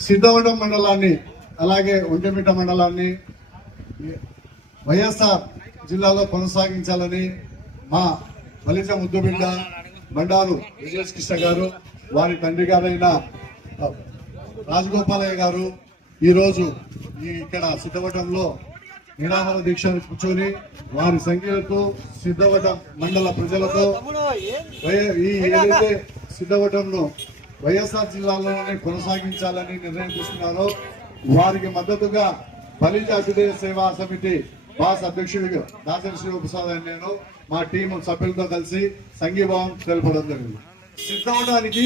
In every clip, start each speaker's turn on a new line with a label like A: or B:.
A: సిద్ధవటం మండలాన్ని అలాగే ఒంటిమిట్ట మండలాన్ని వైఎస్ఆర్ జిల్లాలో కొనసాగించాలని మా బలిజ ముద్దుబిడ్డ బండారు విజయస్ కృష్ణ గారు వారి తండ్రి గారైన రాజగోపాలయ్య గారు ఈరోజు ఈ ఇక్కడ సిద్ధవటంలో నిరాహార దీక్షను కూర్చొని వారి సంఖ్యలతో సిద్ధవటం మండల ప్రజలతో ఈ ఏదైతే సిద్ధవటంలో వైఎస్ఆర్ జిల్లాలోనే కొనసాగించాలని నిర్ణయం తీసుకున్నారో వారికి మద్దతుగా బలిజ అభ్యుదయ సేవా సమితి బాస్ అధ్యక్షుడు దాసరి శివప్రసాద్ అని నేను మా టీం సభ్యులతో కలిసి సంఘీభావం తెలపడం జరిగింది. సిద్ధవటానికి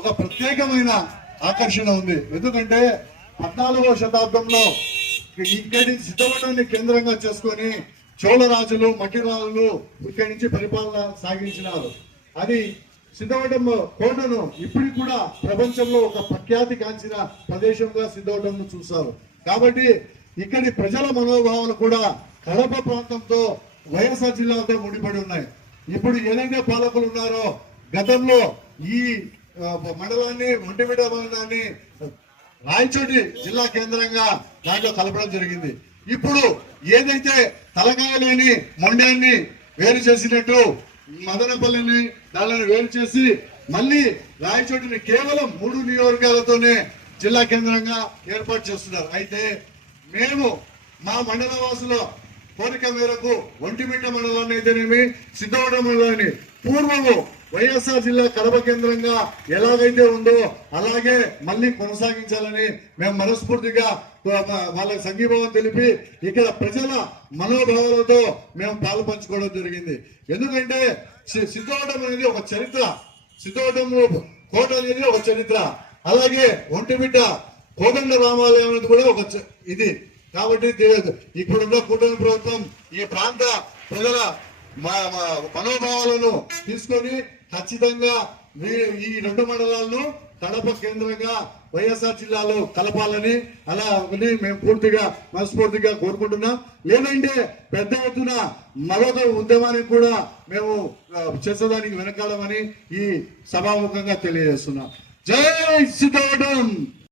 A: ఒక ప్రత్యేకమైన ఆకర్షణ ఉంది. ఎందుకంటే పద్నాలుగవ శతాబ్దంలో ఇక్కడి సిద్ధవటాన్ని కేంద్రంగా చేసుకొని చోళరాజులు మట్టిరాజులు ఇక్కడి నుంచి పరిపాలన సాగించినారు. అది సిద్ధవటం కోటను ఇప్పటికి కూడా ప్రపంచంలో ఒక ప్రఖ్యాతి కాంచిన ప్రదేశంగా సిద్ధవటంను చూస్తారు కాబట్టి ఇక్కడి ప్రజల మనోభావాలు కూడా కడప ప్రాంతంతో వైఎస్ఆర్ జిల్లాతో ముడిపడి ఉన్నాయి. ఇప్పుడు ఏదైతే పాలకులు ఉన్నారో గతంలో ఈ మండలాన్ని ఒంటిమిట మండలాన్ని రాయచోటి జిల్లా కేంద్రంగా దాంట్లో కలపడం జరిగింది. ఇప్పుడు ఏదైతే తలకాయ లేని మొండాన్ని వేరు చేసినట్టు మదనపల్లిని దానిని వేరు చేసి మళ్ళీ రాయచోటిని కేవలం మూడు నియోజకవర్గాలతోనే జిల్లా కేంద్రంగా ఏర్పాటు చేస్తున్నారు. అయితే మేము మా మండల వాసుల కోరిక మేరకు ఒంటిమిట్ట మండలాన్ని అయితేనేమి సిద్ధవటం మండలాన్ని పూర్వము వైఎస్ఆర్ జిల్లా కడప కేంద్రంగా ఎలాగైతే ఉందో అలాగే మళ్ళీ కొనసాగించాలని మేము మనస్ఫూర్తిగా వాళ్ళకి సంఘీభావం తెలిపి ఇక్కడ ప్రజల మనోభావాలతో మేము పాలు పంచుకోవడం జరిగింది. ఎందుకంటే సి- సిద్ధవటం అనేది ఒక చరిత్ర. సిద్ధవటంలో కోట అనేది ఒక చరిత్ర. అలాగే ఒంటిమిట్ట కోదండ రామాలయం అనేది కూడా ఒక చ- ఇది. కాబట్టి ఇప్పుడున్న కూటమి ప్రభుత్వం ఈ ప్రాంత ప్రజల మా మనోభావాలను తీసుకొని ఖచ్చితంగా ఈ రెండు మండలాలను కడప కేంద్రంగా వైఎస్ఆర్ జిల్లాలో కలపాలని అలా అని మేము పూర్తిగా మనస్ఫూర్తిగా కోరుకుంటున్నాం. లేదంటే పెద్ద ఎత్తున మరొక ఉద్యమానికి కూడా మేము చేసేదానికి వెనకాలమని ఈ సభాముఖంగా తెలియజేస్తున్నాం. జై సిద్ధవటం